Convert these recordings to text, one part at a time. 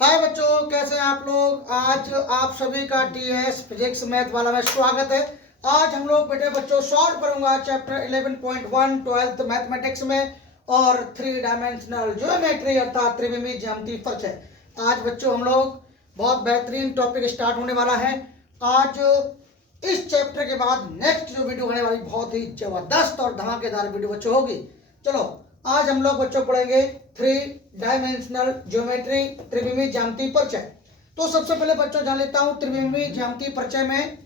हाय बच्चों, कैसे हैं आप लोग। आज आप सभी का डीएस फिजिक्स मैथ वाला में स्वागत है। आज हम लोग बेटे बच्चों सॉल्व करूंगा चैप्टर 11.1 ट्वेल्थ मैथमेटिक्स में और 3 डायमेंशनल ज्योमेट्री अर्थात त्रिविमीय ज्यामिति परिचय। आज बच्चों हम लोग बहुत बेहतरीन टॉपिक स्टार्ट होने वाला है। आज इस चैप्टर के बाद नेक्स्ट जो वीडियो होने वाली बहुत ही जबरदस्त और धमाकेदार वीडियो बच्चों होगी। चलो आज हम लोग बच्चों पढ़ेंगे 3 डायमेंशनल ज्योमेट्री त्रिविमीय ज्यामिति परिचय। तो सबसे पहले बच्चों जान लेता हूं त्रिविमीय ज्यामिति परिचय में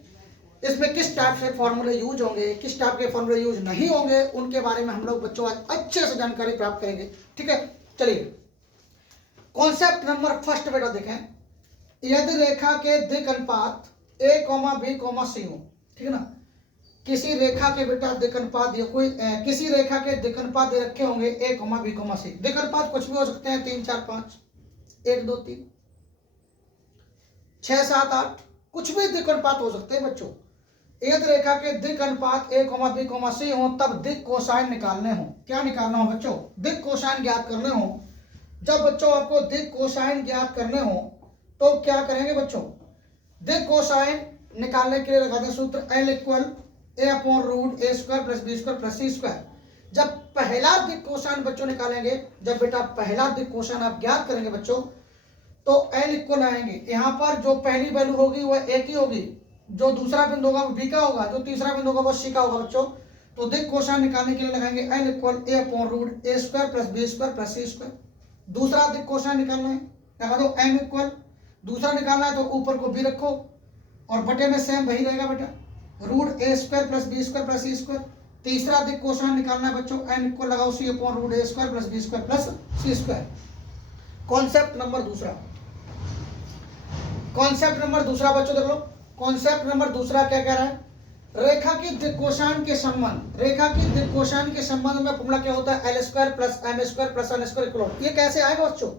इसमें किस टाइप से फॉर्मूले यूज होंगे, किस टाइप के फॉर्मूले यूज नहीं होंगे, उनके बारे में हम लोग बच्चों आज अच्छे से जानकारी प्राप्त करेंगे। ठीक है, चलिए कॉन्सेप्ट नंबर फर्स्ट बेटा देखें। यदि रेखा के दिक् अनुपात a, b, c हो, ठीक है ना। किसी रेखा के बेटा दिक् अनुपात या कोई किसी रेखा के दिक् अनुपात दे रखे होंगे a, b, c। दिक् अनुपात कुछ भी हो सकते हैं, 3 4 5, 1 2 3 6 7 8, कुछ भी दिक् अनुपात हो सकते हैं बच्चों। एक रेखा के दिक् अनुपात a, b, c हो तब दिक् कोसाइन निकालने हो। क्या निकालना हो बच्चों? दिक् कोसाइन ज्ञात करने हो। जब बच्चों आपको दिक् कोसाइन ज्ञात करने हो तो क्या करेंगे बच्चों? दिक् कोसाइन निकालने के लिए लगा दें सूत्र L equal a/√a² + b² + c²। जब पहला दिक् कोसाइन बच्चों निकालेंगे, जब बेटा पहला दिक् कोसाइन आप ज्ञात करेंगे बच्चों तो L इक्वल आएंगे। यहाँ पर जो पहली वैल्यू होगी वह a की होगी, जो दूसरा बिंदु होगा वो b का होगा, जो तीसरा बिंदु होगा वो c का होगा बच्चों। तो दिक् कोसाइन निकालने के लिए लगाएंगे L equal a/√a² + b² + c²। दूसरा दिक् कोसाइन निकालना है, लगा दो m इक्वल, दूसरा निकालना है तो ऊपर को b रखो और बटे में सेम वही रहेगा बेटा, √a² + b² + c²। तीसरा दिक् कोसाइन निकालना है बच्चों, n इक्वल लगाओ c/√a² + b² + c²। Concept number दूसरा, कॉन्सेप्ट नंबर दूसरा बच्चों देख लो। कॉन्सेप्ट नंबर दूसरा क्या कह रहा है? रेखा की दिक् कोसाइन के संबंध, रेखा की दिक् कोसाइन के संबंध में फॉर्मूला क्या होता है? L² + m² + n² equal. ये कैसे आएगा बच्चों?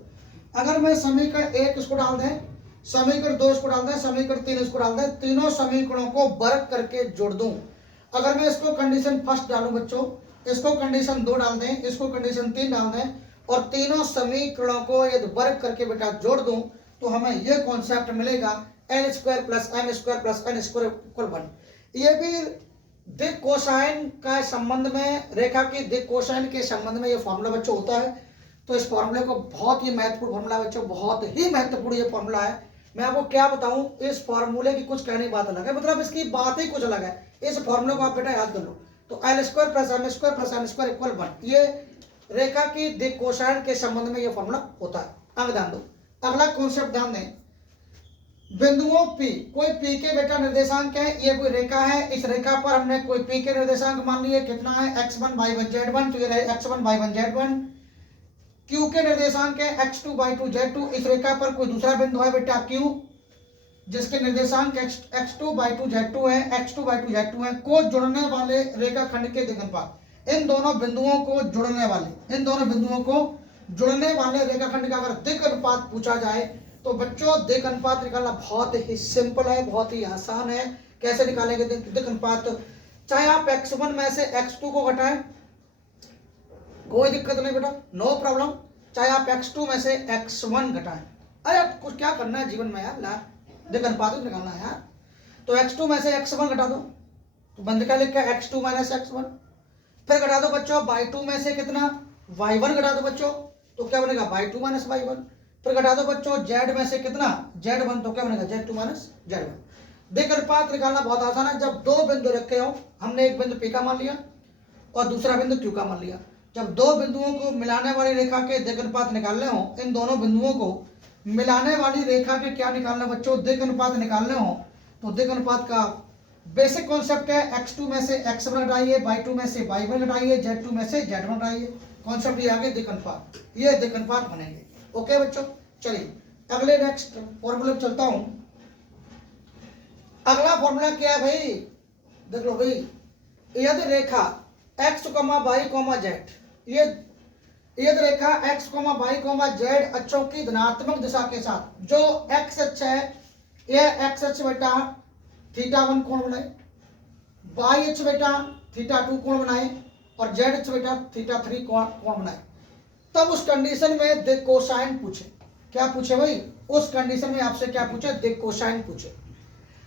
अगर मैं समीकरण 1 इसको डाल दें, समीकरण 2 इसको डाल दें, समीकरण 3 इसको डाल दें, तीनों समीकरणों को वर्ग करके जोड़ दूं। अगर मैं इसको कंडीशन फर्स्ट डालूं बच्चों, इसको कंडीशन 2 डाल दें, इसको कंडीशन 3 डाल दें और तीनों समीकरणों को यदि वर्ग करके बेटा जोड़ दूं तो हमें यह कॉन्सेप्ट मिलेगा L² + m² + n² इक्वल 1। ये भी दिक् कोसाइन का संबंध में, रेखा की दिक् कोसाइन के संबंध में ये फॉर्मूला बच्चों होता है। तो इस फॉर्मूले को बहुत ही महत्वपूर्ण फॉर्मूला है बच्चों, बहुत ही महत्वपूर्ण ये फॉर्मूला है। मैं आपको क्या बताऊं, इस फॉर्मूले की कुछ कहने की बात अलग है, मतलब इसकी बात ही कुछ अलग है। इस फॉर्मूले को आप बेटा याद कर लो। तो L² + m² + n² इक्वल 1, ये रेखा की दिक् कोसाइन के संबंध में ये फॉर्मूला होता है। आगे ध्यान दो, अगला कॉन्सेप्ट ध्यान दें। बिंदुओं P, कोई P के बेटा निर्देशांक है, ये कोई रेखा है, इस रेखा पर हमने कोई P के निर्देशांक मान लिए, कितना है? x1 y1 z1, तो ये रहे x1 y1 z1। Q के निर्देशांक है x2 y2 z2, इस रेखा पर कोई दूसरा बिंदु है बेटा Q जिसके निर्देशांक x2 y2 z2 है, x2 y2 z2 है, को जुड़ने वाले रेखाखंड के दिक् अनुपात। इन दोनों बिंदुओं को जुड़ने वाले, इन दोनों बिंदुओं को जुड़ने वाले रेखाखंड का अगर दिक् अनुपात पूछा जाए तो बच्चों दिक् अनुपात निकालना बहुत ही सिंपल है, बहुत ही आसान है। कैसे निकालेंगे दिक् अनुपात? चाहे आप x1 में से x2 को घटाएं, कोई दिक्कत नहीं बेटा, नो प्रॉब्लम। चाहे आप x2 में से x1 घटाएं, अरे कुछ क्या करना है जीवन में यार, दिक् अनुपात निकालना है यार। तो x2 में से x1 घटा दो, तो बंद का लिख के x2 - x1। फिर घटा दो बच्चों y2 में से कितना? y1 घटा दो बच्चों, तो क्या बनेगा? y2 - y1। फिर घटा दो बच्चों z में से कितना? z1, तो क्या बनेगा? z2 - z1। दिक् अनुपात निकालना बहुत आसान है। जब दो बिंदु रखे हो, हमने एक बिंदु P का मान लिया और दूसरा बिंदु Q का मान लिया, जब दो बिंदुओं को मिलाने वाली रेखा के दिक् अनुपात निकालने हो, इन दोनों बिंदुओं को मिलाने वाली रेखा के क्या निकालना बच्चों? दिक् अनुपात निकालने हो। तो दिक् अनुपात का बेसिक कॉन्सेप्ट है x2 में से x1 घटाइए, y2 में से y1 घटाइए, z2 में से z1 घटाइए। कॉन्सेप्ट ये आगे दिक् अनुपात, ये दिक् अनुपात बनेंगे। ओके बच्चों, चलिए अगले नेक्स्ट फॉर्मूले पे चलता हूं। अगला फॉर्मूला क्या है भाई? देख लो भाई, यदि रेखा x, y, z, यदि रेखा x, y, z अक्षों की धनात्मक दिशा के साथ, जो x अक्ष है यह x अक्ष बेटा θ1 कोण बनाए, y अक्ष बेटा θ2 कोण बनाए और z अक्ष बेटा θ3 कोण बनाए, तब उस कंडीशन में दिक् कोसाइन पूछे। क्या पूछे भाई, उस कंडीशन में आपसे क्या पूछे, दिक कोसाइन पूछे।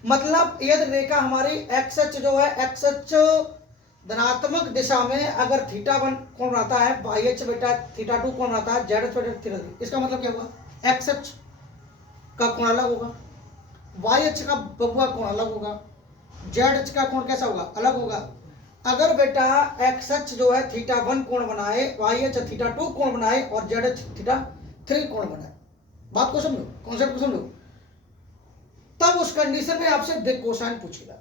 मतलब यदि रेखा हमारी एक्स अक्ष जो है, एक्स अक्ष धनात्मक दिशा में अगर थीटा 1 कोण बनाता है, वाई अक्ष बेटा थीटा 2 कोण बनाता है, जेड अक्ष बेटा थीटा 3, इसका मतलब क्या हुआ, एक्स अक्ष का कोण अलग होगा, वाई अक्ष का बबुआ कोण अलग होगा, जेड अक्ष का कोण कैसा होगा, अलग होगा। अगर बेटा एक्स अक्ष जो है थीटा 1 कोण बनाए, वाई अक्ष थीटा 2 कोण बनाए और जेड अक्ष थीटा 3 कोण बनाए, बात को समझो, कॉन्सेप्ट को समझो, तब उस कंडीशन में आपसे दिक कोसाइन पूछेगा।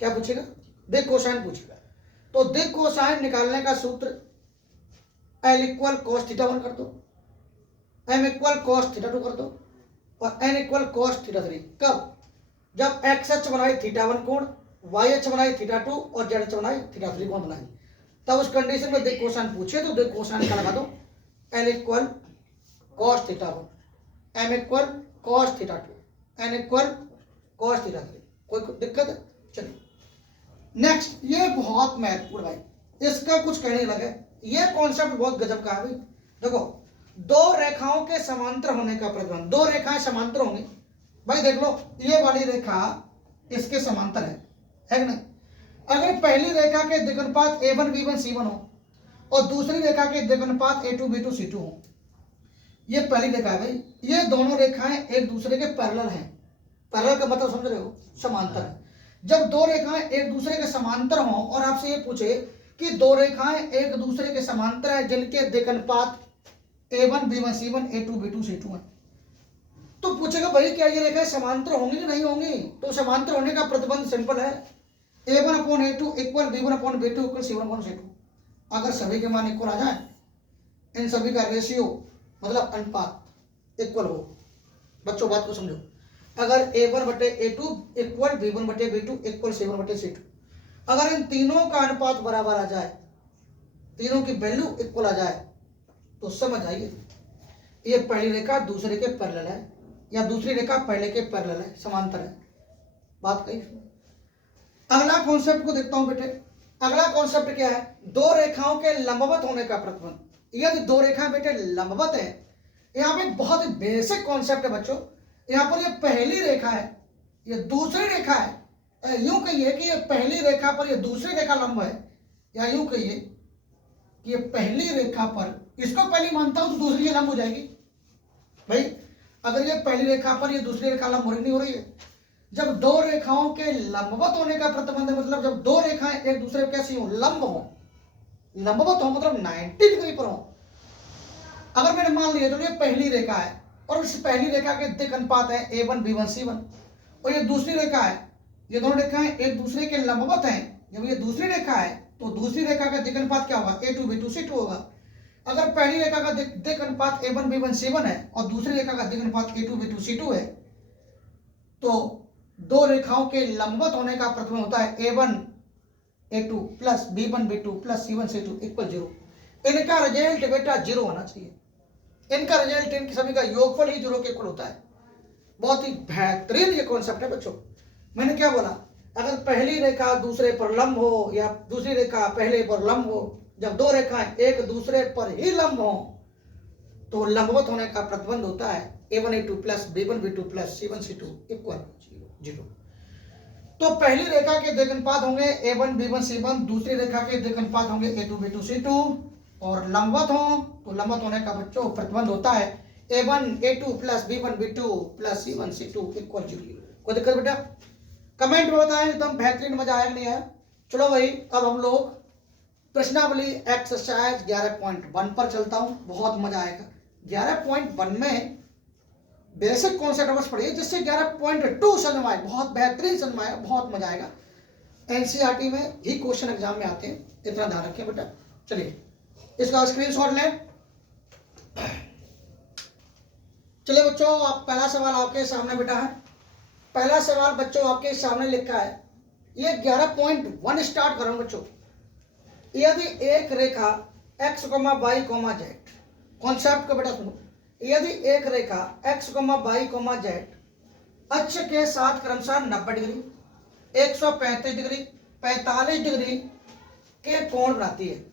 क्या पूछेगा, दिक कोसाइन पूछेगा। तो दिक कोसाइन निकालने का सूत्र L इक्वल cos थीटा 1 कर दो, M इक्वल cos थीटा 2 कर दो और N इक्वल cos थीटा 3। कब, जब x अक्ष बनाई थीटा 1 कोण, y अक्ष बनाई थीटा 2 और z अक्ष बनाई थीटा 3 कोण बनाई, तब उस कंडीशन में दिक कोसाइन पूछे तो दिक कोसाइन का लगा दो L equal cos theta 1, M equal cos theta 2, N equal cos theta 3। कोई दिक्कत है? चलिए नेक्स्ट, ये बहुत महत्वपूर्ण भाई, इसका कुछ कहने लगे, ये कॉन्सेप्ट बहुत गजब का है भाई। देखो, दो रेखाओं के समांतर होने का प्रतिबंध, दो रेखाएं समांतर होंगी भाई, देख लो ये वाली रेखा इसके समांतर है कि नहीं। अगर पहली रेखा के द्विगुणपात a1 b1 c1 हो और दूसरी रेखा के द्विगुणपात a2 b2 c2 हो, ये पहली रेखा है भाई, ये दोनों रेखाएं एक दूसरे के पैरेलल हैं। पैरेलल का मतलब समझ रहे हो, समांतर है। जब दो रेखाएं एक दूसरे के समांतर हों और आपसे ये पूछे कि दो रेखाएं एक दूसरे के समांतर है जिनके द्विगुणपात a1 b1 c1 a2 b2 c2 है, तो पूछेगा भाई क्या ये रेखाएं समांतर होंगी कि नहीं होंगी। तो समांतर होने का प्रतिबंध सिंपल है, a1 upon a2 equal b1 upon b2 equal c1 upon c2। अगर सभी के मान इक्वल आ जाए, इन सभी का रेशियो मतलब अनुपात इक्वल हो, बच्चों बात को समझो, अगर a1 बटे a2 इक्वल b1 बटे b2 इक्वल c1 बटे c2, अगर इन तीनों का अनुपात बराबर आ जाए, तीनों की वैल्यू इक्वल आ जाए, तो समझ आइए ये पहली रेखा दूसरे के पैरेलल है या दूसरी रेखा पहले के पैरेलल है, समांतर है। बात कही। अगला कॉन्सेप्ट को देखता हूं बेटे, अगला कॉन्सेप्ट क्या है, दो रेखाओं के लंबवत होने का प्रतिबंध। यदि दो रेखाएं बेटे लंबवत है, यहाँ पे बहुत ही बेसिक कॉन्सेप्ट है बच्चों। यहाँ पर ये पहली रेखा है, ये दूसरी रेखा है, यूं कहिए कि ये पहली रेखा पर ये दूसरी रेखा लंब है, या यूं कहिए कि ये पहली रेखा पर, इसको पहली मानता हूं तो दूसरी ये लंब हो जाएगी भाई। अगर ये पहली रेखा पर ये दूसरी रेखा लंब हो रही नहीं हो रही है, जब दो रेखाओं के लंबवत होने का प्रतिबंध है, मतलब जब दो रेखाएं एक दूसरे पर कैसी हो, लंब हो, लंबवत हो मतलब 90 डिग्री पर हो। अगर मैंने मान लिया तो ये पहली रेखा है और इस पहली रेखा के दिक् अनुपात है a1 b1 c1, और ये दूसरी रेखा है, ये दोनों रेखाएं एक दूसरे के लंबवत हैं। जब ये दूसरी रेखा है तो दूसरी रेखा का दिक् अनुपात क्या होगा, a2 b2 c2 होगा। अगर पहली रेखा का दिक् अनुपात a1 b1 c1 है और दूसरी रेखा का दिक् अनुपात a2 b2 c2 है, तो दो रेखाओं के लंबवत होने का प्रतिबंध होता है a1 a2 plus b1 b2 plus c1 c2 equal 0। इनका रिजल्ट बेटा 0 होना चाहिए, इनका रिजल्ट इनकी सभी का योगफल ही 0 के इक्वल होता है। बहुत ही बेहतरीन ये कॉन्सेप्ट है बच्चों। मैंने क्या बोला, अगर पहली रेखा दूसरे पर लंब हो या दूसरी रेखा पहले पर लंब हो, जब दो रेखाएं एक दूसरे पर ही लंब हो तो लंबवत होने का प्रतिबंध होता है a1 a2 plus b1 b2 plus c1 c2 equal 0। तो पहली रेखा के दिक् अनुपात होंगे a1 b1 c1, दूसरी रेखा के दिक् अनुपात होंगे a2 b2 c2, और लंबवत हो तो लंबवत होने का बच्चों प्रतिबंध होता है a1 a2 plus b1 b2 plus c1 c2 equal 0। कोई दिक्कत बेटा? कमेंट में बताएं एकदम बेहतरीन, मजा आया नहीं आया? चलो भाई, अब हम लोग प्रश्नावली एक्सरसाइज 11.1 पर चलता हूं, बहुत मजा आएगा। 11.1 में बेसिक कॉन्सेप्ट बस पढ़िए, जिससे 11.2 समझ में आए, बहुत बेहतरीन समझ में आएगा, बहुत मजा आएगा। एनसीईआरटी में ही क्वेश्चन एग्जाम में आते हैं, इतना ध्यान रखें बेटा। चलिए इसका स्क्रीनशॉट लें। चलिए बच्चों, आप पहला सवाल आपके सामने बेटा है। पहला सवाल बच्चों आपके सामने लिखा है, ये 11.1 स्टार्ट करो बच्चों। यदि एक रेखा x, y, z, कॉन्सेप्ट को बेटा सुनो। यदि एक रेखा x, y, z अक्ष के साथ क्रमशः 90 डिग्री, 135 डिग्री, 45 डिग्री के कोण बनाती है,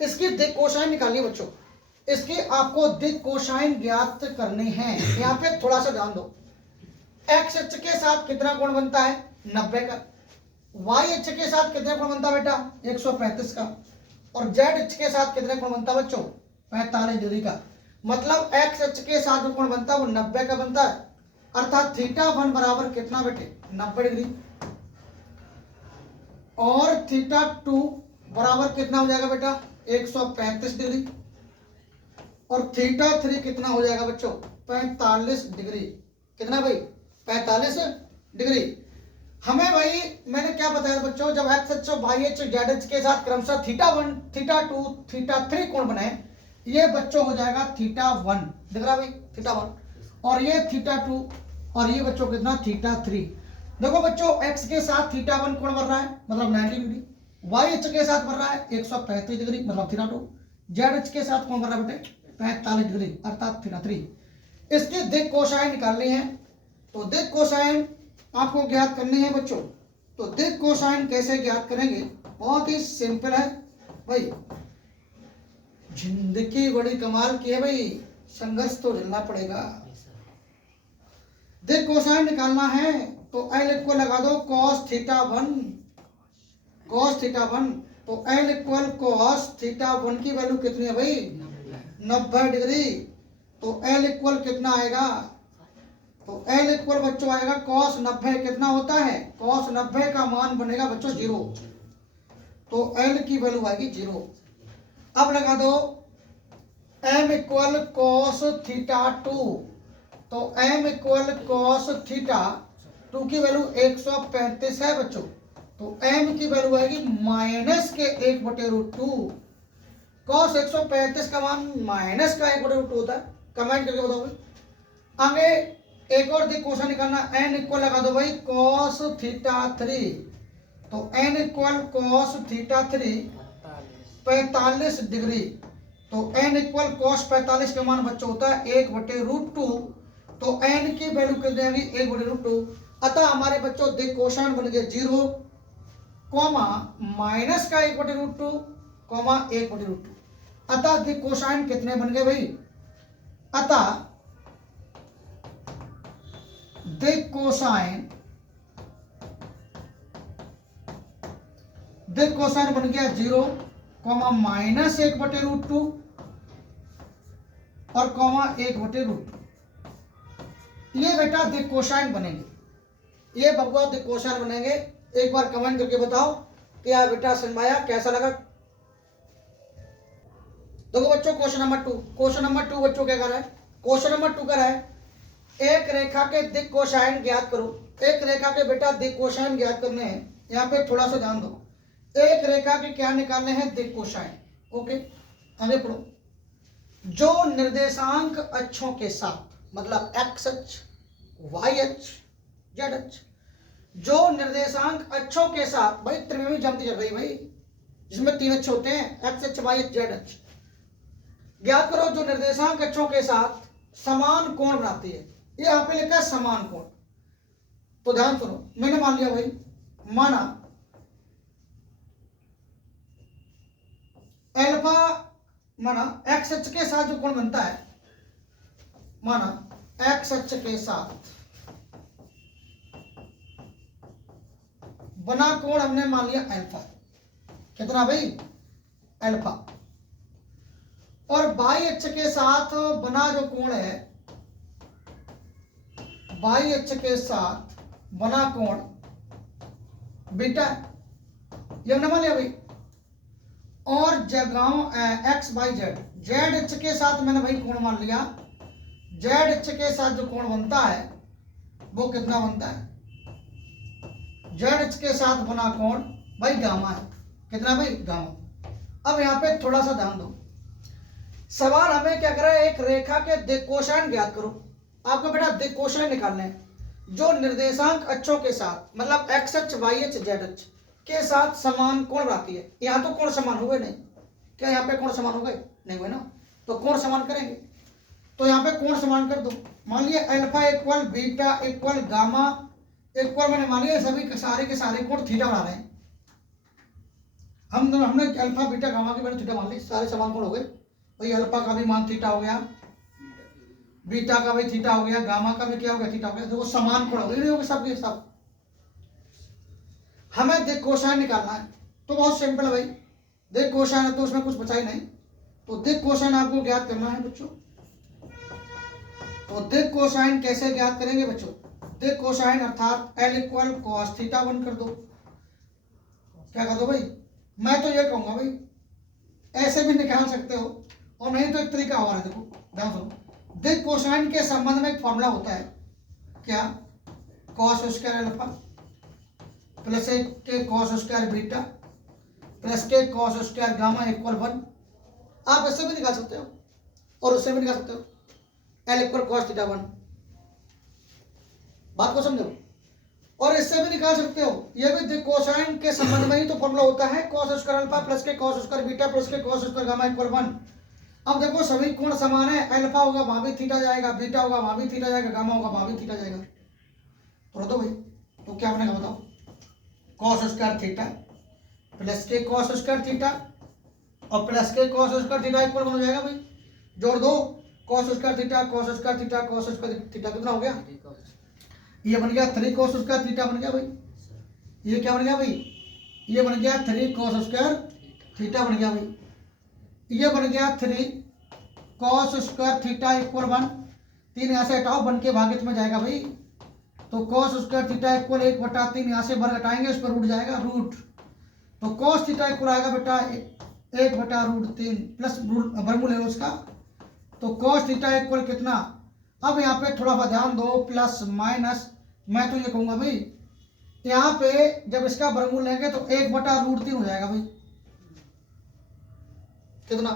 इसकी दिक् कोसाइन निकालिए बच्चों। इसकी आपको दिक कोसाइन ज्ञात करने हैं। यहाँ पे थोड़ा सा ध्यान दो, एक्स अक्ष के साथ कितना कोण बनता है 90 का, वाई अक्ष के साथ कितने कोण बनता है बेटा 135 का, और जेड अक्ष के साथ कितने कोण बनता है बच्चों 45 डिग्री का। मतलब एक्स अक्ष के साथ जो कोण बनता है वो 90 का बनता है, अर्थात θ1 बराबर कितना बेटे 90 डिग्री, और θ2 बराबर कितना हो जाएगा बेटा 135 डिग्री, और θ3 कितना हो जाएगा बच्चों 45 डिग्री। कितना भाई 45 डिग्री। हमें भाई मैंने क्या बताया बच्चों, जब एक्स अक्ष वाई अक्ष जेड अक्ष के साथ क्रमशः θ1 θ2 θ3 कोण बने, ये बच्चों हो जाएगा θ1, दिख रहा भाई θ1, और ये θ2, और ये बच्चों कितना θ3। देखो बच्चों एक्स के साथ θ1 कोण बन रहा है मतलब 90 डिग्री, वाई अक्ष के साथ बन रहा है 135 डिग्री मतलब θ2, जेड अक्ष के साथ कोण बन रहा है बेटे 45 डिग्री अर्थात θ3। इसकी दिक कोसाइन निकालनी है, तो दिक कोसाइन आपको ज्ञात करनी है बच्चों। तो दिक कोसाइन कैसे ज्ञात करेंगे, बहुत ही सिंपल है भाई, जिंदगी बड़ी कमाल की है भाई, संघर्ष तो झेलना पड़ेगा। दिक कोसाइन निकालना है तो एल को लगा दो cos θ1, cos θ1, तो एल इक्वल cos θ1 की वैल्यू कितनी है भाई 90 डिग्री, तो एल इक्वल कितना आएगा, तो एल इक्वल बच्चों आएगा cos 90 कितना होता है, cos 90 का मान बनेगा बच्चों 0, तो एल की वैल्यू आएगी 0। अब लगा दो m इक्वल cos θ2, तो m इक्वल cos θ2 की वैल्यू 135 है बच्चों, तो m की वैल्यू आएगी माइनस के 1/√2। cos 135 का मान माइनस का 1/√2 होता है, कमेंट करके बताओ भाई। आगे एक और दिक कोसाइन निकालना, n इक्वल लगा दो भाई cos θ3, तो n इक्वल cos θ3 45 डिग्री, तो n इक्वल cos 45 का मान बच्चों होता है 1/√2, तो n की वैल्यू कितनी आएगी 1/√2। अतः हमारे बच्चों दिक कोसाइन बन गया 0, माइनस का 1/√2, 1/√2। अतः दिक कोसाइन कितने बन गए भाई, अतः दिक कोसाइन बन गया 0, माइनस 1/√2 और 1/√2। ये बेटा दिक कोसाइन बनेंगे, ये बबुआ दिक कोसाइन बनेंगे। एक बार कमेंट करके बताओ क्या बेटा समझाया, कैसा लगा। देखो बच्चों क्वेश्चन नंबर 2, क्वेश्चन नंबर 2 बच्चों क्या कर रहा है, क्वेश्चन नंबर 2 कर रहा है एक रेखा के दिक कोसाइन ज्ञात करो। एक रेखा के बेटा दिक कोसाइन ज्ञात करने हैं, यहाँ पे थोड़ा सा ध्यान दो, एक रेखा के क्या निकालने हैं दिक कोसाइन। ओके आगे पढ़ो। जो निर्देशांक अक्षों के साथ मतलब एक्स अक्ष वाई अक्ष जेड अक्ष, जो निर्देशांक अक्षों के साथ, भाई त्रिकोणीय ज्यामिति चल रही भाई जिसमें 3 अक्ष होते हैं एक्स अक्ष वाई अक्ष जेड अक्ष, ज्ञात करो जो निर्देशांक अक्षों के साथ समान कोण बनाती है। ये यहाँ पे लिखा है समान कोण, तो ध्यान सुनो, मैंने मान लिया भाई, माना अल्फा, माना एक्स अक्ष के साथ जो कोण बनता है, माना एक्स अक्ष के साथ बना कोण हमने मान लिया अल्फा, कितना भाई अल्फा, और वाई अक्ष के साथ बना जो कोण है, वाई अक्ष के साथ बना कोण बीटा, ये हमने मान लिया भाई। और जगह एक्स वाई जेड, जेड अक्ष के साथ मैंने भाई कोण मान लिया, जेड अक्ष के साथ जो कोण बनता है वो कितना बनता है, जेड अक्ष के साथ बना कोण भाई गामा है, कितना भाई गामा। अब यहाँ पे थोड़ा सा ध्यान दो, सवाल हमें क्या कर रहा है, एक रेखा के दिक कोसाइन ज्ञात करो। आपको बेटा दिक कोसाइन निकालने हैं जो निर्देशांक अक्षों के साथ मतलब एक्स अक्ष वाई अक्ष जेड अक्ष के साथ समान कोण बनाती है। यहाँ तो कोण समान हुए नहीं, क्या यहाँ पे कोण समान हो गए नहीं हुए ना, तो कोण समान करेंगे, तो यहाँ पे कोण समान कर दो। मान लिया alpha equal beta equal gamma equal, मैंने मान लिया सभी के सारे कोण थीटा बना रहे हैं, हमने अल्फा बीटा गामा की वैल्यू थीटा मान ली, सारे समान कोण हो गए। भाई अल्फा का भी मान थीटा हो गया, बीटा का भी थीटा हो गया, गामा का भी क्या हो गया, थीटा हो गया। देखो समान कोण हो गए सबके सब। हमें दिक कोसाइन निकालना है तो बहुत सिंपल है भाई, दिक कोसाइन है तो उसमें कुछ बचा ही नहीं, तो दिक कोसाइन आपको ज्ञात करना है बच्चों। तो दिक कोसाइन कैसे ज्ञात करेंगे बच्चों, दिक कोसाइन अर्थात L इक्वल कॉस थीटा 1 कर दो। क्या कर दो भाई, मैं तो ये कहूंगा भाई ऐसे भी निकाल सकते हो, और नहीं तो एक तरीका और है, देखो ध्यान सुनो। दिक कोसाइन के संबंध में एक फॉर्मूला होता है, क्या, कॉस स्क्वायर अल्फा प्लस एक के कॉस स्क्वायर बीटा प्लस के कॉस स्क्वायर गामा इक्वल 1। आप इससे भी निकाल सकते हो और उससे भी निकाल सकते हो, L इक्वल कॉस थीटा 1। बात को समझो, और इससे भी निकाल सकते हो, ये भी दिक कोसाइन के संबंध में ही तो फॉर्मूला होता है, कॉस स्क्वायर अल्फा प्लस के कॉस स्क्वायर बीटा प्लस के कॉस स्क्वायर गामा इक्वल 1। अब देखो सभी कोण समान है, अल्फा होगा वहां भी थीटा जाएगा, बीटा होगा वहां भी थीटा जाएगा, गामा होगा वहां भी थीटा जाएगा। तो भाई तो क्या बनेगा बताओ, कॉस स्क्वायर थीटा प्लस के कॉस स्क्वायर थीटा और प्लस के कॉस स्क्वायर थीटा इक्वल 1 हो जाएगा भाई। जोड़ दो, cos square theta cos square theta cos square theta कितना हो गया, ये बन गया 3 कॉस स्क्वायर थीटा बन गया भाई। ये क्या बन गया भाई, ये बन गया 3 कॉस स्क्वायर थीटा बन गया भाई। ये बन गया 3 कॉस स्क्वायर थीटा इक्वल 1। 3 यहाँ से हटाओ, बन के भागित में जाएगा भाई, तो कॉस स्क्वायर थीटा इक्वल 1/3, यहाँ से वर्ग हटाएंगे उस पर रूट जाएगा रूट, तो कॉस थीटा इक्वल आएगा बेटा 1/√3 प्लस वर्गमूल है उसका, तो कॉस थीटा इक्वल कितना। अब यहाँ पे थोड़ा सा ध्यान दो, प्लस माइनस, मैं तो ये कहूंगा भाई यहाँ पे जब इसका वर्गमूल लेंगे तो 1/√3 हो जाएगा भाई, कितना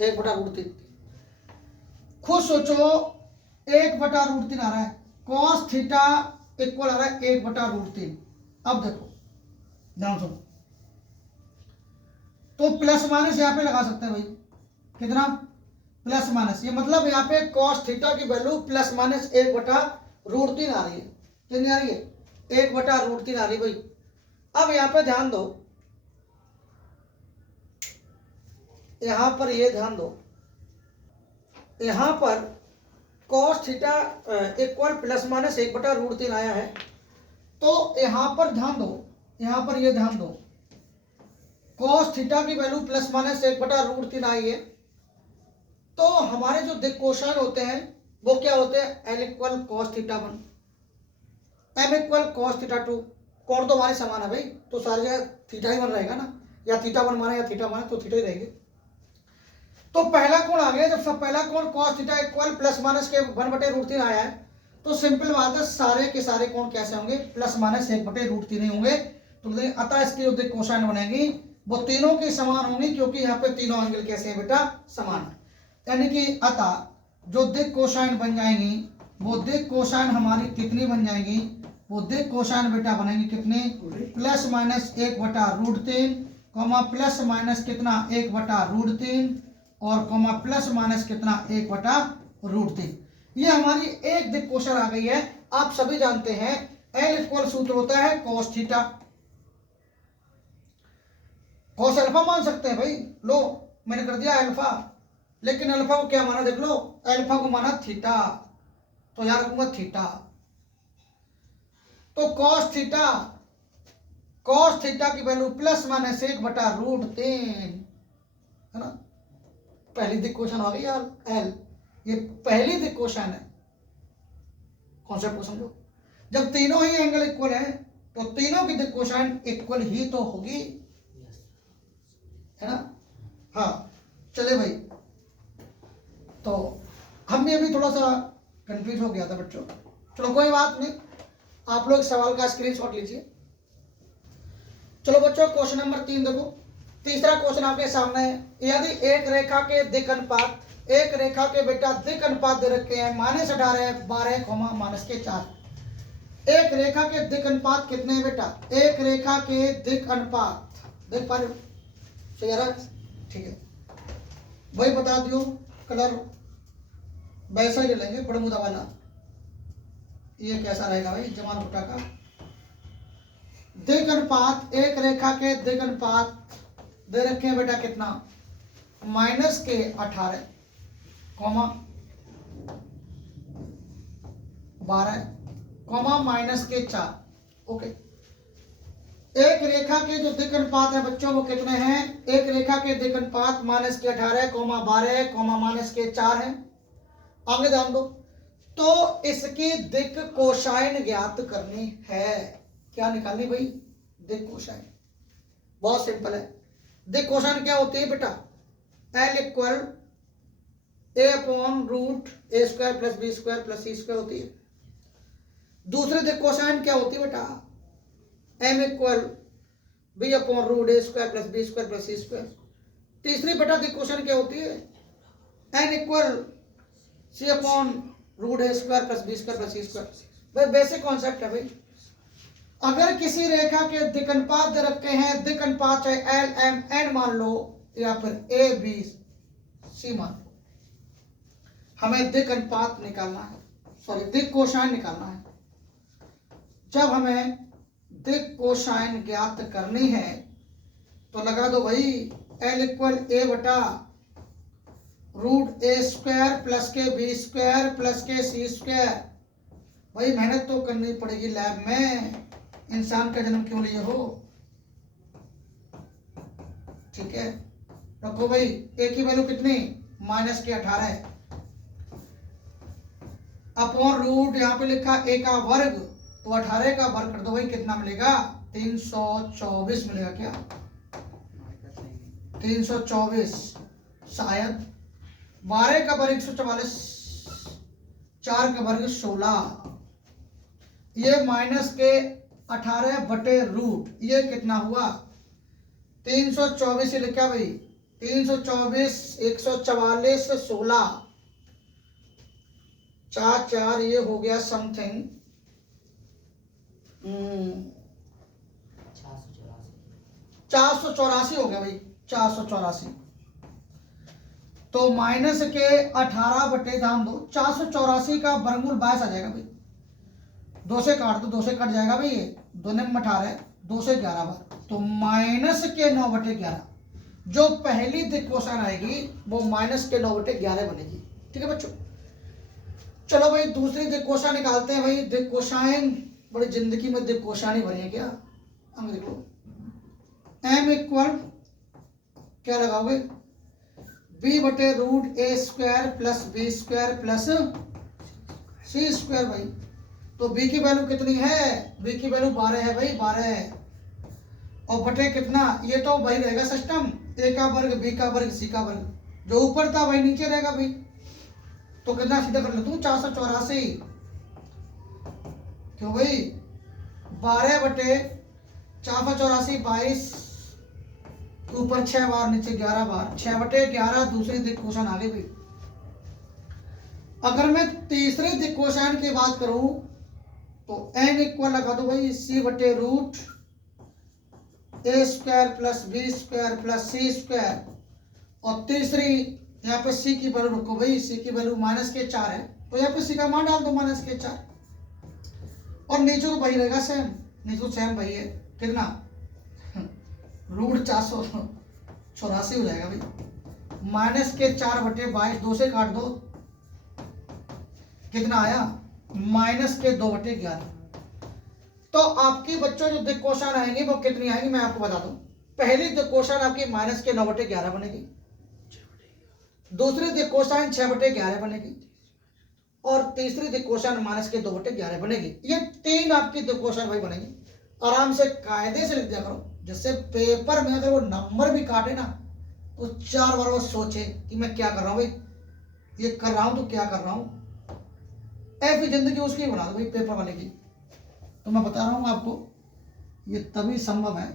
1/√3। खुद सोचो 1/√3 आ रहा है, कॉस थीटा इक्वल आ रहा है 1/√3। अब देखो ध्यान सुनो, तो प्लस माइनस यहाँ पे लगा सकते हैं भाई, कितना प्लस माइनस, ये मतलब यहाँ पे कॉस थीटा की वैल्यू प्लस माइनस 1/√3 आ रही है, कितनी आ रही है 1/√3 आ रही भाई। अब यहाँ पे ध्यान दो, यहां पर ये ध्यान दो, यहां पर cos theta equal plus minus 1/√3 आया है, तो यहां पर ध्यान दो, यहां पर ये ध्यान दो, कॉस थीटा की वैल्यू प्लस माइनस 1/√3 आई है, तो हमारे जो दिक कोसाइन होते हैं वो क्या होते हैं, L equal cos theta 1, M equal cos theta 2। कोण तो हमारे समान है भाई, तो सारी जगह थीटा ही 1 रहेगा ना, या थीटा 1 माना या थीटा माना तो थीटा ही रहेंगे। तो पहला कोण आ गया, जब सब पहला कोण cos theta equal plus minus के 1/√3 आया है, तो सिंपल बात है सारे के सारे कोण कैसे होंगे, प्लस माइनस 1/√3 ही होंगे। तो अतः इसकी जो दिक कोसाइन बनेगी वो तीनों की समान होंगी, क्योंकि यहाँ पे तीनों एंगल कैसे हैं बेटा, समान है। यानी कि अतः जो दिक कोसाइन बन जाएंगी वो दिक कोसाइन हमारी कितनी बन जाएंगी, वो दिक कोसाइन बेटा बनेंगी कितने, plus minus 1/√3 comma plus minus कितना 1/√3 और कॉमा प्लस माइनस कितना 1/√3। ये हमारी एक दिक कोसाइन आ गई है। आप सभी जानते हैं L इक्वल सूत्र होता है कॉस थीटा, कॉस अल्फा मान सकते हैं भाई, लो मैंने कर दिया अल्फा, लेकिन अल्फा को क्या माना देख लो, अल्फा को माना थीटा, तो याद रखूंगा थीटा। तो कॉस थीटा की वैल्यू प्लस माइनस 1/√3 है ना, पहली दिक कोसाइन आ गई यार L, ये पहली दिक कोसाइन है। कॉन्सेप्ट को समझो, जब तीनों ही एंगल इक्वल है तो तीनों की दिक कोसाइन इक्वल ही तो होगी, है ना। हाँ चले भाई, तो हम भी अभी थोड़ा सा कंफ्यूज हो गया था बच्चों, चलो कोई बात नहीं, आप लोग सवाल का स्क्रीनशॉट लीजिए। चलो बच्चों क्वेश्चन नंबर 3 देखो, तीसरा क्वेश्चन आपके सामने है, यदि एक रेखा के दिक अनुपात, एक रेखा के बेटा दिक अनुपात दे रखे हैं -18 12 -4। एक रेखा के दिक अनुपात कितने हैं बेटा, एक रेखा के दिक अनुपात देख पा रहे हो, सही है, ठीक है, वही बता दियो, कलर वैसा ही ले लेंगे बड़मुदा वाला। ये कैसा रहेगा भाई, जमान फुटा का दिक अनुपात, एक रेखा के दिक अनुपात दे रखे हैं बेटा कितना माइनस के 18 कॉमा 12 कॉमा माइनस के 4। ओके, एक रेखा के जो दिक् अनुपात है बच्चों वो कितने हैं? एक रेखा के दिक् अनुपात माइनस के 18 कॉमा 12 कॉमा माइनस के 4 है। आगे ध्यान दो, तो इसकी दिक् कोसाइन ज्ञात करनी है। क्या निकालनी भाई? दिक् कोसाइन। बहुत सिंपल है। दिक् कोसाइन क्या होती है बेटा? L equal A upon root A square plus B square plus C square होती है। दूसरी दिक् कोसाइन क्या होती है बेटा? M equal B upon root A square plus B square plus C square. तीसरी बेटा दिक् कोसाइन क्या होती है? N equal C upon root A square plus B square plus C square. भाई बेसिक कॉन्सेप्ट है भाई। अगर किसी रेखा के दिक् अनुपात दे रखे हैं, दिक् अनुपात चाहे एल एम एन मान लो या फिर ए बी सी मान लो, हमें दिक् अनुपात निकालना है, सॉरी दिक् कोसाइन निकालना है। जब हमें दिक् कोसाइन ज्ञात करनी है तो लगा दो भाई एल इक्वल ए बटा रूट ए स्क्वायर प्लस के बी स्क्वायर प्लस के सी स्क्वायर। भाई मेहनत तो करनी पड़ेगी लैब में, इंसान का जन्म क्यों लिए हो। ठीक है, रखो भाई। ए की वैल्यू कितनी? माइनस के 18 अपॉन रूट यहाँ पे लिखा ए का वर्ग, तो 18 का वर्ग कर दो भाई, कितना मिलेगा? 324 मिलेगा। क्या 324? शायद 12 का वर्ग 144, 4 का वर्ग 16, ये माइनस के 18 बटे रूट, ये कितना हुआ? 324 ही लिखा भाई। 324 144 16 4 4, ये हो गया समथिंग 484 हो गया भाई, 484। तो माइनस के 18 बटे ध्यान दो 484 का वर्गमूल 22 आ जाएगा भाई। 2 से काट दो, 2 से कट जाएगा भाई, ये 2 ने 18, 2 से 11 बार, तो माइनस के 9 बटे 11। जो पहली दिक् कोसाइन आएगी वो माइनस के 9 बटे 11 बनेगी। ठीक है बच्चों, चलो भाई दूसरी दिक् कोसाइन निकालते हैं भाई। दिक् कोसाइन बड़ी जिंदगी में दिक् कोसाइन ही भरी है क्या? हम देख लो, एम इक्वल क्या लगाओगे? बी बटे root A square plus B square plus C square. भाई तो बी की वैल्यू कितनी है? बी की वैल्यू 12 है भाई, 12 है। और बटे कितना? ये तो वही रहेगा सिस्टम, ए का वर्ग बी का वर्ग सी का वर्ग, जो ऊपर था वही नीचे रहेगा भाई। तो कितना सीधा कर लेता हूँ? 484। क्यों भाई? 12 बटे 484 22, ऊपर 6 बार नीचे 11 बार, 6 बटे 11 दूसरी दिक् कोसाइन आ गई भाई। अगर मैं तीसरे दिक् कोसाइन की बात करूं तो n इक्वल लगा दो भाई c बटे root A square plus B square plus C square. और तीसरी यहाँ पे c की वैल्यू रखो भाई, c की वैल्यू माइनस के 4 है, तो यहाँ पे c का मान डाल दो माइनस के 4। और नीचे तो वही रहेगा सेम, नीचे तो सेम वही है। कितना? रूट 484 हो जाएगा भाई। माइनस के 4 बटे 22, 2 से काट दो, कितना आया? माइनस के 2 बटे 11। तो आपकी बच्चों जो दिक् कोसाइन आएंगे वो कितनी आएंगी मैं आपको बता दूं। पहली दिक् कोसाइन आपकी माइनस के 9 बटे 11 बनेगी, दूसरी दिक् कोसाइन 6 बटे 11 बनेगी, और तीसरी दिक् कोसाइन माइनस के 2 बटे 11 बनेगी। ये 3 आपकी दिक् कोसाइन भाई बनेगी। आराम से कायदे से लिख दिया करो, जिससे पेपर में अगर वो नंबर भी काटे ना तो 4 बार वो सोचे कि मैं क्या कर रहा हूँ भाई, ये कर रहा हूँ तो क्या कर रहा हूँ। ऐसी जिंदगी उसकी बना दो भाई पेपर वाले की। तो मैं बता रहा हूँ आपको, ये तभी संभव है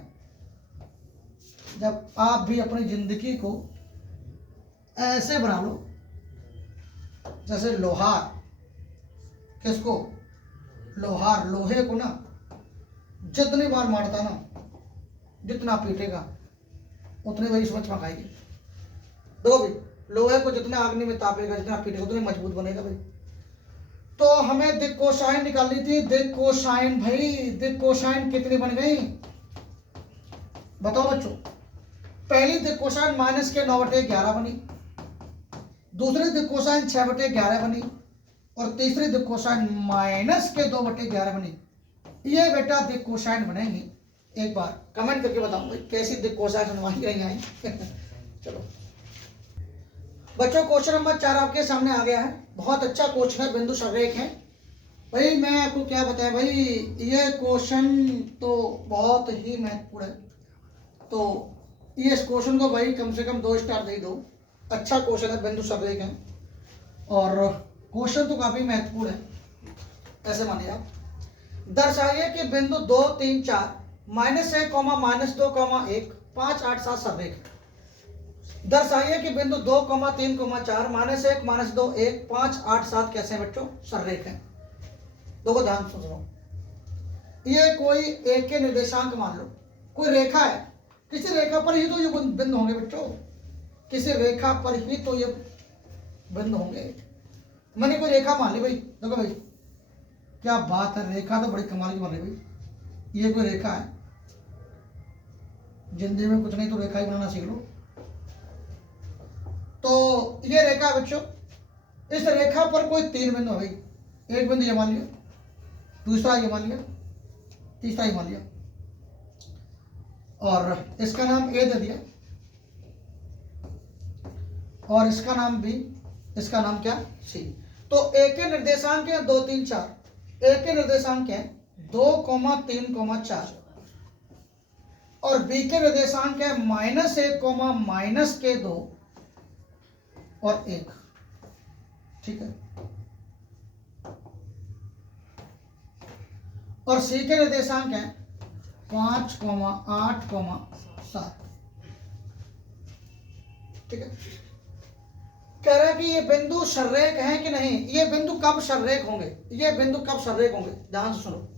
जब आप भी अपनी जिंदगी को ऐसे बना लो जैसे लोहार। किसको? लोहार लोहे को ना जितनी बार मारता ना, जितना पीटेगा उतनी बड़ी समझ पकाएगी। दो भी लोहे को जितना अग्नि में तापेगा, जितना पीटेगा उतनी मजबूत बनेगा भाई। तो हमें दिक् कोसाइन निकालनी थी। दिक् कोसाइन भाई, दिक् कोसाइन कितनी बन गई बताओ बच्चों? पहली दिक्कोसाइन माइनस के 9/11 बनी, दूसरी दिक्कोसाइन 6/11 बनी, और तीसरी दिक्कोसाइन माइनस के 2/11 बनी। ये बेटा दिक्कोसाइन बनेंगी। एक बार कमेंट करके बताऊं भाई कैसी दिक्कोसाइन बनवाई रही आई। चलो बच्चों, क्वेश्चन नंबर 4 आपके सामने आ गया है। बहुत अच्छा क्वेश्चन है, बिंदु संरेख है। भाई मैं आपको क्या बताया भाई, ये क्वेश्चन तो बहुत ही महत्वपूर्ण है। तो ये इस क्वेश्चन को भाई कम से कम 2 स्टार दे दो। अच्छा क्वेश्चन है, बिंदु संरेख है, और क्वेश्चन तो काफी महत्वपूर्ण है। ऐसे मानिए आप, दर्शाइए कि बिंदु 2, 3, 4 -1, -2, 1 5, 8, 7 संरेख है। दर्शाइए कि बिंदु 2, 3, 4 -1, -2, 1 5, 8, 7 कैसे बच्चों संरेख है। देखो ध्यान से सुनो, ये कोई एक के निर्देशांक मान लो, कोई रेखा है, किसी रेखा पर ही तो ये बिंदु होंगे बच्चों, किसी रेखा पर ही तो ये बिंदु होंगे। मैंने कोई रेखा मान ली भाई, देखो भाई क्या बात है, रेखा तो बड़ी कमाल की बन रही भाई। ये कोई रेखा है, जिंदगी में कुछ नहीं तो रेखा ही बनाना सीख लो। तो ये रेखा है बच्चों, इस रेखा पर कोई 3 बिंदु है भाई। एक बिंदु ये मान लिया, दूसरा ये मान लिया, तीसरा ये मान लिया, और इसका नाम ए दे दिया, और इसका नाम बी, इसका नाम क्या सी। तो ए के निर्देशांक है 2, 3, 4। ए के निर्देशांक है 2, 3, 4, और बी के निर्देशांक है -1, -2 और 1। ठीक है, और सी के निर्देशांक है 5, 8, 7। ठीक है, कह रहा है कि ये बिंदु संरेख हैं कि नहीं, ये बिंदु कब संरेख होंगे, ये बिंदु कब संरेख होंगे। ध्यान से सुनो,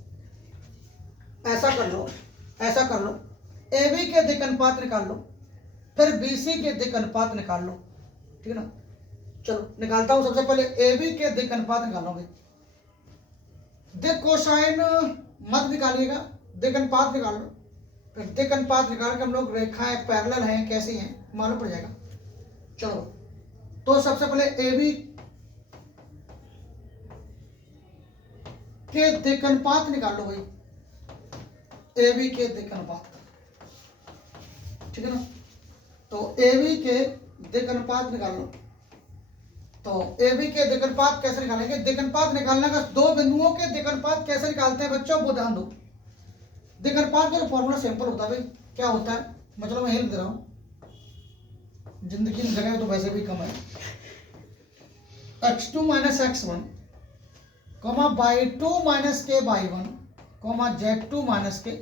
ऐसा कर लो, ऐसा कर लो, ए बी के दिक् अनुपात निकाल लो, फिर बी सी के दिक् अनुपात निकाल लो। ठीक है ना, चलो निकालता हूं। सबसे पहले ए बी के दिक् अनुपात निकालोगे, दिक् कोसाइन मत निकालिएगा, दिक् अनुपात निकाल लो। फिर दिक् अनुपात निकाल के हम लोग रेखाएं पैरेलल हैं कैसी हैं मालूम पड़ जाएगा। चलो, तो सबसे पहले ए बी के दिक् अनुपात निकाल लो भाई, ए बी के दिक् अनुपात। ठीक है ना, तो ए बी के दिक् अनुपात निकाल लो। तो ए बी के दिक् अनुपात कैसे निकालेंगे, दिक् अनुपात निकालने का, दो बिंदुओं के दिक् अनुपात कैसे निकालते हैं बच्चों, वो ध्यान दो। दिक् अनुपात का फॉर्मूला सिंपल होता है भाई, क्या होता है, मतलब मैं हेल्प दे रहा हूं, जिंदगी में जगह तो वैसे भी कम है। x2 - x1, y2 - के y1, z2 - के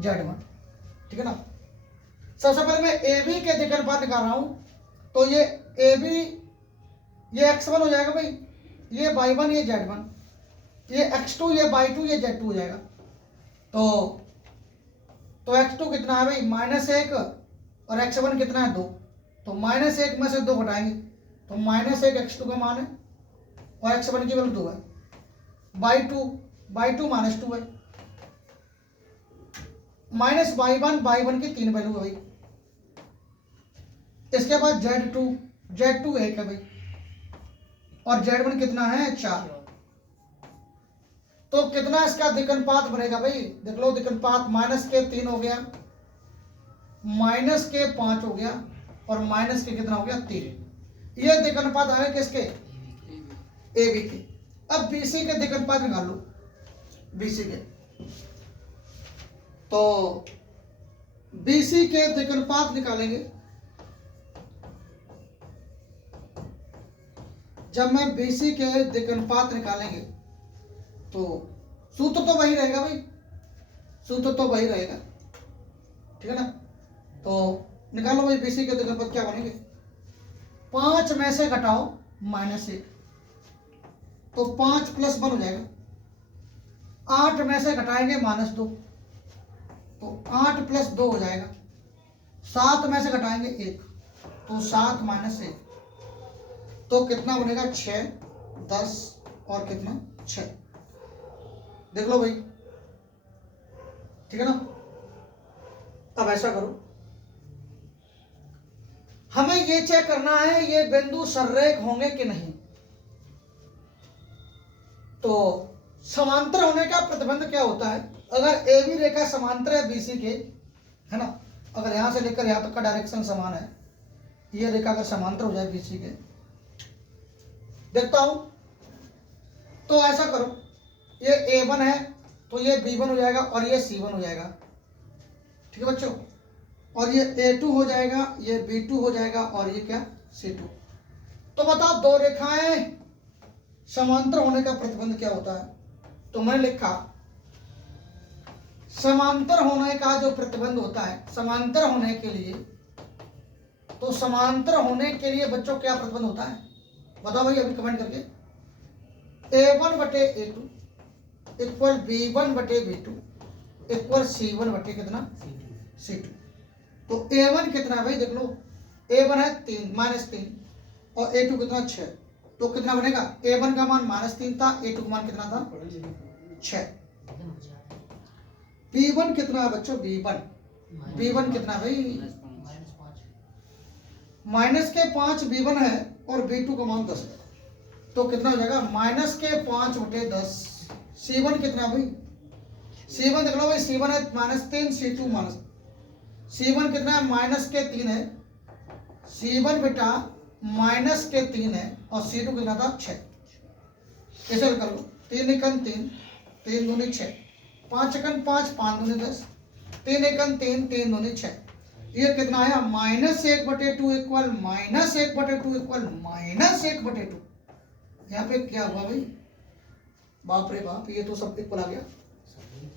z1। ठीक है ना, सबसे पहले मैं ए बी के दिक् अनुपात निकाल रहा हूं, तो ये ए बी, ये x1 हो जाएगा भाई, ये y1, ये z1, ये x2, ये y2, ये z2 हो जाएगा। तो x2 कितना है भाई -1, और x1 कितना है 2, तो -1 में से 2 घटाएंगे, तो -1 x2 का मान है, और x1 की वैल्यू 2 है। y2 -2 है, -y1 की 3 वैल्यू है भाई। इसके बाद z2 1 है भाई, और z1 कितना है 4। तो कितना इसका दिक् अनुपात बनेगा भाई, देख लो दिक् अनुपात, -3 हो गया, -5 हो गया, और के कितना हो गया 3। ये दिक् अनुपात आए किसके, ए बी के। अब बी सी के दिक् अनुपात निकाल लो, बी सी के। तो बी सी के दिक् अनुपात निकालेंगे, जब मैं बी सी के दिक् अनुपात निकालेंगे तो सूत्र तो वही रहेगा भाई, सूत्र तो वही रहेगा। ठीक है ना, तो निकालो भाई बी सी के दिक् अनुपात क्या बनेंगे, 5 में से घटाओ -1, तो 5 + 1 हो जाएगा। 8 में से घटाएंगे -2, तो 8 + 2 हो जाएगा। 7 में से घटाएंगे 1, तो 7 - 1, तो कितना बनेगा 6, 10 और कितना 6। देख लो भाई, ठीक है ना। अब ऐसा करो, हमें ये चेक करना है ये बिंदु सररेख होंगे कि नहीं। तो समांतर होने का प्रतिबंध क्या होता है? अगर ए बी रेखा समांतर है बीसी के, है ना, अगर यहां से लेकर यहां तक का डायरेक्शन समान है, ये रेखा अगर समांतर हो जाए बीसी के, देखता हूं तो ऐसा करो, ये A1 है तो ये B1 हो जाएगा और ये C1 हो जाएगा, ठीक है बच्चों, और ये A2 हो जाएगा, ये B2 हो जाएगा और ये क्या C2। तो बताओ दो रेखाएं समांतर होने का प्रतिबंध क्या होता है? तो मैंने लिखा समांतर होने का जो प्रतिबंध होता है, समांतर होने के लिए, तो समांतर होने के लिए बच्चों क्या प्रतिबंध होता है बताओ भाई अभी कमेंट करके। A1 बटे A2 इक्वल B1 बटे B2 इक्वल C1 बटे कितना C2। तो A1 कितना है भाई देख लो, A1 है 3 -3 और A2 कितना 6, तो कितना बनेगा? A1 का मान -3 था, A2 का मान कितना था 6। B1 कितना है बच्चों? B1 कितना भाई? -5 B1 है और B2 का मान 10 है, तो कितना हो जाएगा? -5 बटे 10। C1 कितना भाई? C1 देख लो भाई, C1 है -3, C2 माइनस, C1 कितना है? -3 है, C1 बेटा -3 है और C2 कितना था 6। ऐसे कर लो, 3 एकम 3, 3 दूनी 6, 5 एकम 5, 5 दूनी 10, 3 एकम 3, 3 दूनी 6। ये कितना आया? -1 बटे 2 इक्वल -1 बटे 2 इक्वल -1 बटे 2। यहाँ पे क्या हुआ भाई? बाप रे बाप, ये तो सब इक्वल आ गया,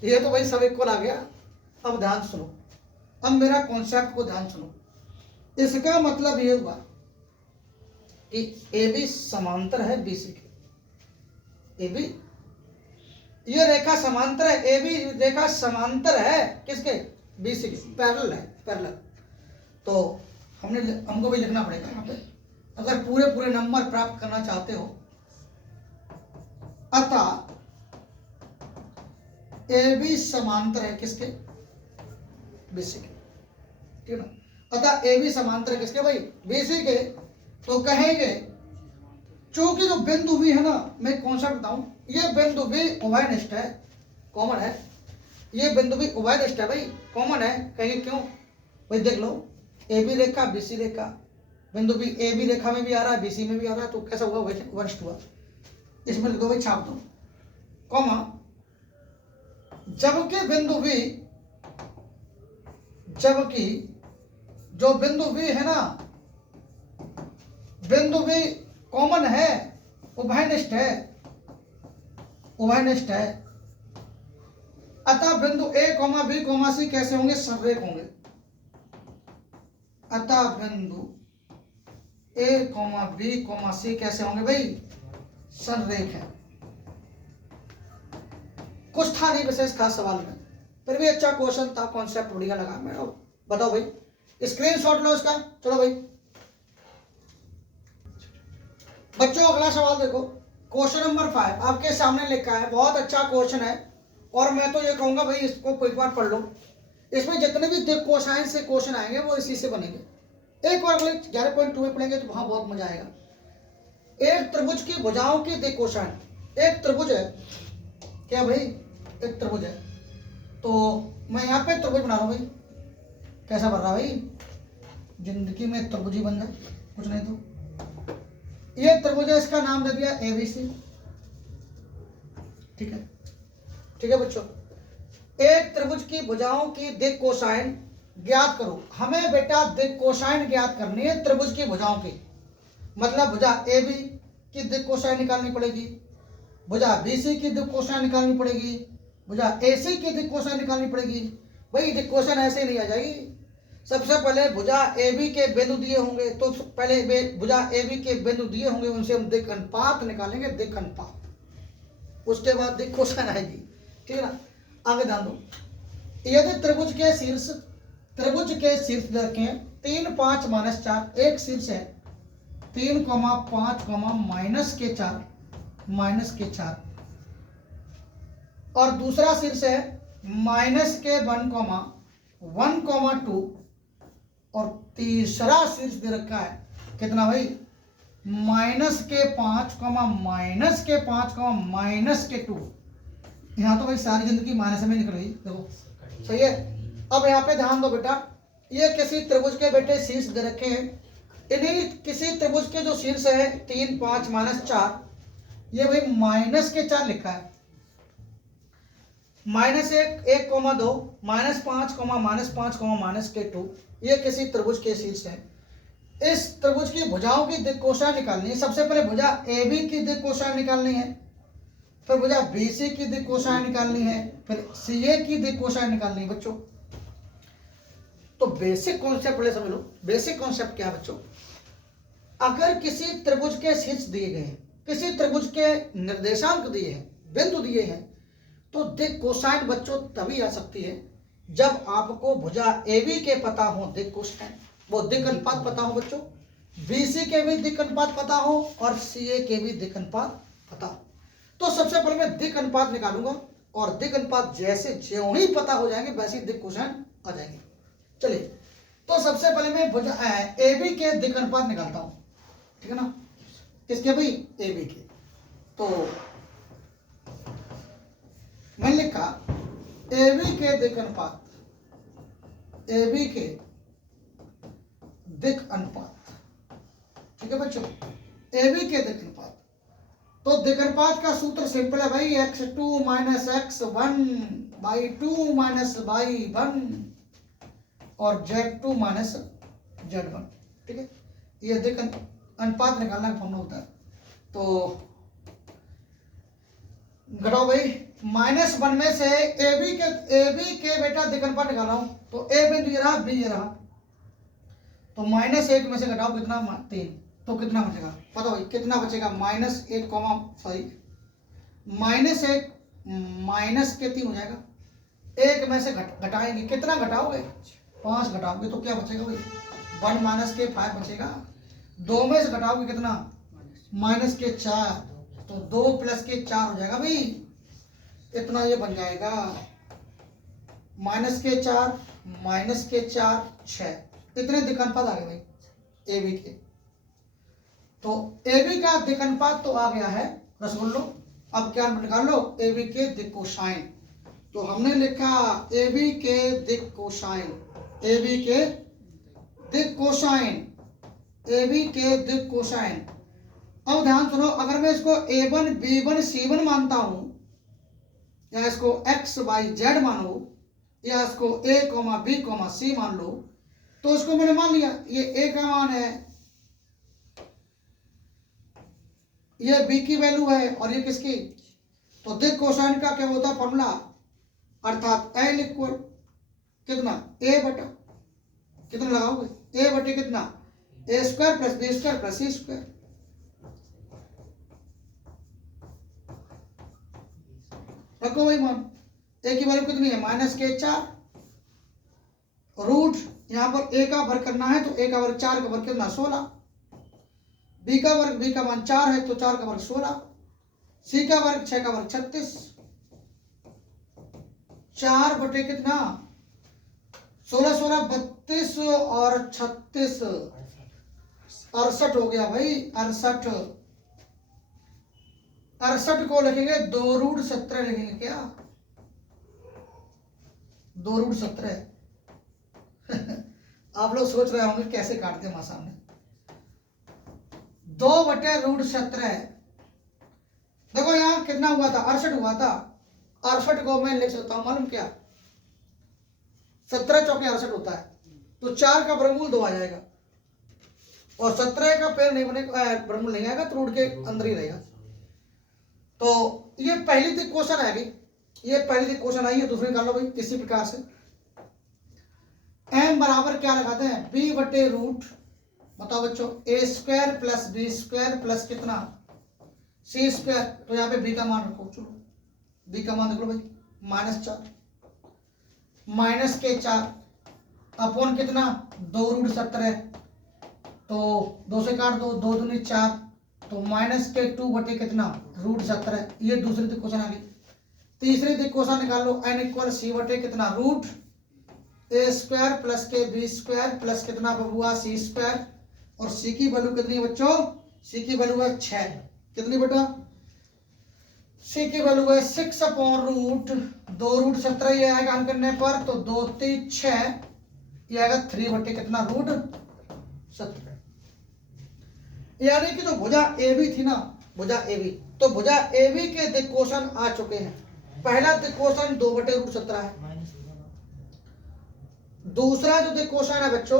ये तो भाई सब इक्वल आ गया। अब ध्यान सुनो, अब मेरा कॉन्सेप्ट को ध्यान सुनो। इसका मतलब ये हुआ कि ए बी समांतर है बीसी के, ए बी ये रेखा समांतर है, ए बी रेखा समांतर है किसके? बीसी के, पैरेलल है, पैरेलल। तो हमको भी लिखना पड़ेगा यहाँ पे, अगर पूरे पूरे नंबर प्राप्त करना चाहते हो। अतः ए बी समांतर है किसके? बीसी के, ठीक है ना। अतः ए बी समांतर है किसके भाई? बीसी के। तो कहेंगे चूंकि जो बिंदु भी है ना, मैं कॉन्सेप्ट बताऊं, ये बिंदु भी उभयनिष्ठ है, कॉमन है, ये बिंदु भी उभयनिष्ठ है भाई, कॉमन है। कहेंगे क्यों भाई? देख लो, ए बी रेखा बीसी रेखा, बिंदु भी ए बी रेखा में भी आ रहा है, बीसी में भी आ रहा है, तो कैसा हुआ? उभयनिष्ठ हुआ। इसमें लिख दो भाई, छाप दो, कॉमा, जबकि बिंदु भी, जबकि जो बिंदु भी है ना, बिंदु भी कॉमन है, उभयनिष्ठ है, उभयनिष्ठ है। अतः बिंदु ए कॉमा बी कॉमा सी कैसे होंगे? संरेख होंगे। अतः बिंदु ए कॉमा बी कॉमा सी कैसे होंगे भाई? संरेख है। कुछ था नहीं विशेष खास सवाल में, फिर भी अच्छा क्वेश्चन था, कॉन्सेप्ट बढ़िया लगा। मैं बताओ भाई, स्क्रीनशॉट लो इसका। चलो भाई बच्चों, अगला सवाल देखो, क्वेश्चन नंबर 5 आपके सामने लिखा है, बहुत अच्छा क्वेश्चन है और मैं तो ये कहूंगा भाई इसको एक बार पढ़ लो। इसमें जितने भी दिक कोसाइन से क्वेश्चन आएंगे वो इसी से बनेंगे। एक बार 11.2 में पढ़ेंगे तो वहां बहुत मजा आएगा। एक त्रिभुज की भुजाओं की दिक कोसाइन, एक त्रिभुज है क्या भाई? एक त्रिभुज है, तो मैं यहाँ पे त्रिभुज बना रहा हूँ भाई। कैसा बन रहा भाई? जिंदगी में त्रिभुज ही बन जाए, कुछ नहीं तो। ये त्रिभुज है, इसका नाम दे दिया एबीसी, ठीक है, ठीक है बच्चों। एक त्रिभुज की भुजाओं की दिक कोसाइन ज्ञात करो। हमें बेटा दिक कोसाइन ज्ञात करनी है त्रिभुज की भुजाओं की, मतलब भुजा ए बी की दिक कोसाइन निकालनी पड़ेगी, भुजा बीसी की दिक कोसाइन निकालनी पड़ेगी, भुजा एसी की दिक कोसाइन निकालनी पड़ेगी। भाई दिक कोसाइन ऐसे नहीं आ जाएगी। सबसे पहले भुजा ए बी के बिंदु दिए होंगे, तो पहले भुजा ए बी के बिंदु दिए होंगे, उनसे हम दिक अनुपात निकालेंगे, दिक अनुपात, उसके बाद दिक कोसाइन आएगी, ठीक है ना। आगे ध्यान दो, यदि त्रिभुज के शीर्ष, त्रिभुज के शीर्ष देखें 3, 5, -4, एक शीर्ष है 3, 5, -4 और दूसरा शीर्ष है -1, 1, 2 और तीसरा शीर्ष दे रखा है कितना भाई, -5, -5, यहाँ तो भाई सारी जिंदगी माइनस में निकल गई, देखो सही है। अब यहाँ पे ध्यान दो बेटा, ये किसी त्रिभुज के बेटे शीर्ष दे रखे हैं, इन्हीं किसी त्रिभुज के जो शीर्ष है 3, 5, -4, ये भाई -4 लिखा है, -1, 1,2, -5, -2, ये किसी त्रिभुज के शीर्ष है। इस त्रिभुज की भुजाओं की दिक् कोसाइन निकालनी है। सबसे पहले भुजा AB की दिक् कोसाइन निकालनी है, फिर भुजा BC की दिक् कोसाइन निकालनी है, फिर CA की दिक् कोसाइन निकालनी है बच्चों। तो बेसिक कॉन्सेप्ट पहले समझ लो। बेसिक कॉन्सेप्ट क्या है बच्चों, अगर किसी त्रिभुज के शीर्ष दिए गए हैं, किसी त्रिभुज के निर्देशांक दिए हैं, बिंदु दिए हैं, तो दिक् कोसाइन बच्चों तभी आ सकती है जब आपको भुजा AB के पता हो दिक् कोसाइन, वो दिक् अनुपात पता हो बच्चों, BC के भी दिक् अनुपात पता हो और CA के भी दिक् अनुपात पता हो। तो सबसे पहले मैं दिक् अनुपात निकालूंगा और दिक् अनुपात जैसे ज्यों ही पता हो जाएंगे वैसे दिक् कोसाइन आ जाएंगे। चलिए, तो सबसे पहले मैं भुजा AB के दिक् अनुपात निकालता हूं, ठीक है ना। किसके भाई, AB के। तो मैंने लिखा AB के दिक् अनुपात, AB के दिक् अनुपात, ठीक है बच्चों, AB के दिक् अनुपात। तो दिक् अनुपात का सूत्र सिंपल है भाई, x2 - x1 by 2 - y1 और z2 - z1, ठीक है। ये दिक् अनुपात निकालना का फॉर्मूला होता है। तो घटाओ भाई, -1 में से AB के बेटा दिक् अनुपात निकाल रहा हूं, तो A बिंदु ये रहा, B ये रहा, तो -1 में से घटाओ कितना, 3, तो कितना बचेगा पता भाई, कितना बचेगा, -1, सॉरी -1 माइनस के 3 हो जाएगा। 1 में से घटाएंगे, कितना घटाओगे, 5 घटाओगे तो क्या बचेगा भाई, 1 - के 5 बचेगा। 2 में से घटाओगे कितना, -4, तो 2 + के 4 हो जाएगा भाई, इतना ये बन जाएगा, -4 -4 6, इतने दिक् अनुपात आ गए भाई AB के। तो AB का दिक् अनुपात तो आ गया है रसगुल्लो। अब क्या निकाल लो, AB के दिक् कोसाइन। तो हमने लिखा AB के दिक् कोसाइन, AB के दिक् कोसाइन, AB के दिक् कोसाइन। अब ध्यान सुनो, अगर मैं इसको A1 B1 C1 मानता हूं, या इसको X Y Z मानो, या इसको A, B, C मान लो, तो इसको मैंने मान लिया ये A का मान है, ये B की वैल्यू है और ये किसकी, तो दिक् कोसाइन का क्या होता है फॉर्मूला, अर्थात L इक्वल कितना, A बटा कितना लगाओगे, A बटे कितना, A² + B² + C²। रखो भाई मान, A की वैल्यू कितनी है, -4, रूट यहां पर A का वर्ग करना है तो A का वर्ग 4 का वर्ग कितना, 16, B का वर्ग, B का मान 4 है तो 4 का वर्ग 16, C का वर्ग 6 का वर्ग 36, 4 बटे कितना, 16 16 32 और 36 68 हो गया भाई, 68 को लिखेंगे 2√17 लिखेंगे क्या, 2√17। आप लोग सोच रहे होंगे कैसे काटते हैं वहां सामने, 2/√17। देखो यहाँ कितना हुआ था, 68 हुआ था, 68 को मैं लिख सकता हूं मालूम क्या, 17 चौके 68 होता है, तो 4 का वर्गमूल 2 आ जाएगा, और 17 का पेड़ नहीं बनेगा, वर्गमूल नहीं आएगा तो रूट के अंदर ही रहेगा। तो ये पहली दिक् क्वेश्चन आएगी, ये पहली दिक् क्वेश्चन आई है, दूसरी निकाल लो भाई इसी प्रकार से। m बराबर क्या लगाते हैं, b बटे रूट, बताओ बच्चों, A² + B² + कितना, C²। तो यहाँ पे b का मान रखो, चलो b का मान रख लो भाई, -4 -4 अपॉन कितना, 2√17, तो 2 से काट दो, 2 दूनी 4, तो -2 बटे कितना, √17। ये दूसरी दिक् क्वेश्चन आ गई। तीसरी दिक् क्वेश्चन निकाल लो, n = C बटे कितना, रूट ए स्क्वायर प्लस के बी स्क्वायर प्लस कितना हुआ सी स्क्वायर, और सी की वैल्यू कितनी है बच्चों, सी की वैल्यू है 6, कितनी बेटा, सी की वैल्यू है 6 अपॉन रूट 2√17 ये आएगा हल करने पर, तो 2 3 6 ये आएगा 3 बटे कितना √17। यानी कि जो भुजा ए बी थी ना, भुजा ए बी, तो भुजा ए बी के दिक् कोशन आ चुके हैं। पहला दिक् कोशन 2 बटे √17 है, दूसरा जो दिक् कोशन है बच्चों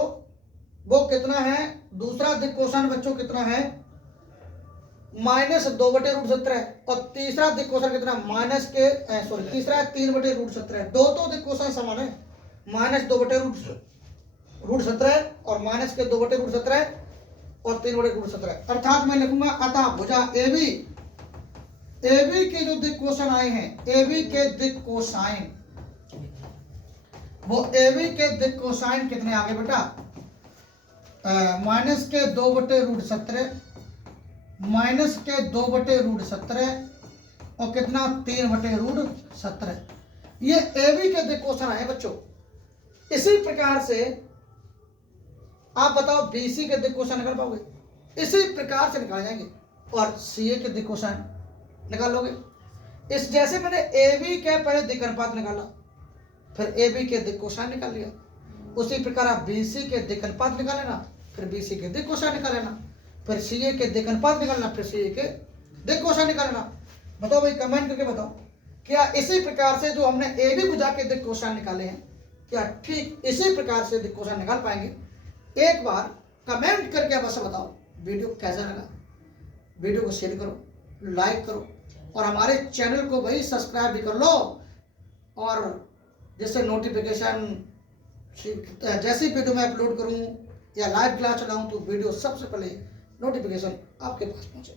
वो कितना है, दूसरा दिक् कोशन बच्चों कितना है -2 बटे √17 है, और तीसरा दिक् कोशन कितना तीसरा है 3 बटे √17 है। दो तो दिक् कोशन समान है, -2 बटे √17 और -2 बटे √17 और 3 बटे √17। अर्थात मैं लिखूंगा अतः भुजा ए बी के जो दिक् कोशन आए हैं, ए बी के दिक् कोसाइन, वो ए बी के दिक् कोसाइन कितने आ गए बेटा, -2 बटे √17 -2 बटे √17 और कितना 3 बटे √17। ये ए बी के दिक् कोशन आए बच्चों। इसी प्रकार से आप बताओ बीसी के दिक् कोसाइन निकाल पाओगे, इसी प्रकार से निकाल जाएंगे, और सीए के दिक् कोसाइन निकाल लोगे। इस जैसे मैंने ए बी के पहले दिक् अनुपात निकाला, फिर ए बी के दिक् कोसाइन निकाल लिया, उसी प्रकार आप बीसी के दिक् अनुपात निकाल लेना, फिर बीसी के दिक् कोसाइन निकाल लेना, फिर सीए के दिक् अनुपात निकालना, फिर सीए के दिक् कोसाइन निकालना। बताओ भाई, कमेंट करके बताओ, क्या इसी प्रकार से जो हमने ए बी भुजा के दिक् कोसाइन निकाले हैं, क्या ठीक इसी प्रकार से दिक् कोसाइन निकाल पाएंगे? एक बार कमेंट करके अवश्य बताओ वीडियो कैसा लगा। वीडियो को शेयर करो, लाइक करो, और हमारे चैनल को भाई सब्सक्राइब भी कर लो, और जिससे नोटिफिकेशन जैसी वीडियो मैं अपलोड करूं या लाइव क्लास चलाऊं तो वीडियो सबसे पहले नोटिफिकेशन आपके पास पहुंचे।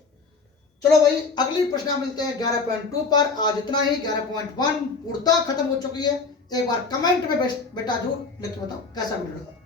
चलो भाई, अगली प्रश्न मिलते हैं 11.2 पर। आज इतना ही। 11.1 पूर्णतः खत्म हो चुकी है। एक बार कमेंट में बेटा जरूर लिख के बताओ कैसा वीडियो लगा।